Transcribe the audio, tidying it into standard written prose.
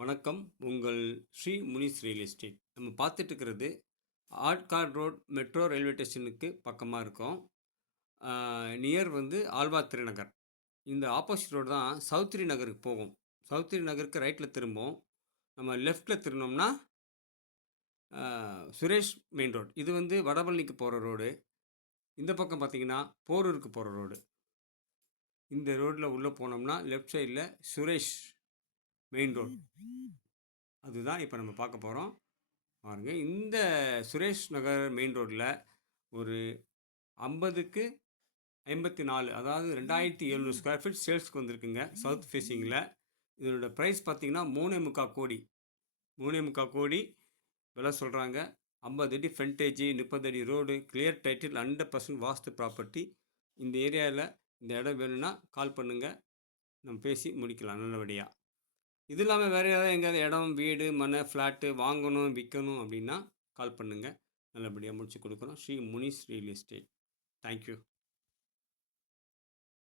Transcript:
வணக்கம். உங்கள் Sri Munis real estate. நம்ம பார்த்துட்டு இருக்கிறது ஆர்காட் ரோட் மெட்ரோ ரயில்வே ஸ்டேஷனுக்கு பக்கமாக இருக்கோம். நியர் வந்து ஆழ்வார் நகர். இந்த ஆப்போசிட் ரோடு தான் சௌத்ரி நகருக்கு போகும். சௌத்ரி நகருக்கு ரைட்டில் திரும்பும். நம்ம லெஃப்ட்டில் திரும்பினோம்னா சுரேஷ் மெயின் ரோடு. இது வந்து வடபழனிக்கு போகிற ரோடு. இந்த பக்கம் பார்த்தீங்கன்னா போரூருக்கு போகிற ரோடு. இந்த ரோட்டில் உள்ளே போனோம்னா லெஃப்ட் சைடில் சுரேஷ் மெயின் ரோடு. அதுதான் இப்போ நம்ம பார்க்க போகிறோம். பாருங்க, இந்த சுரேஷ் நகர் மெயின் ரோட்டில் ஒரு 50க்கு 54, அதாவது 2700 ஸ்கொயர் ஃபீட் சேல்ஸ்க்கு வந்திருக்குங்க. சவுத் ஃபேஸிங்கில் இதனோட ப்ரைஸ் பார்த்தீங்கன்னா 3.25 கோடி. 3.25 கோடி விலை சொல்கிறாங்க. 50 அடி ஃப்ரண்டேஜ், 30 அடி ரோடு, கிளியர் டைட்டில், 100% வாஸ்து ப்ராப்பர்ட்டி. இந்த ஏரியாவில் இந்த இடம் வேணும்னா கால் பண்ணுங்கள், நம்ம பேசி முடிக்கலாம் நல்லபடியாக. இது இல்லாமல் வேறு ஏதாவது எங்கேயாவது இடம், வீடு, மனை, ஃப்ளாட்டு வாங்கணும், விற்கணும் அப்படின்னா கால் பண்ணுங்கள், நல்லபடியாக முடிச்சு கொடுக்குறோம். Shri Munis real estate. Thank you.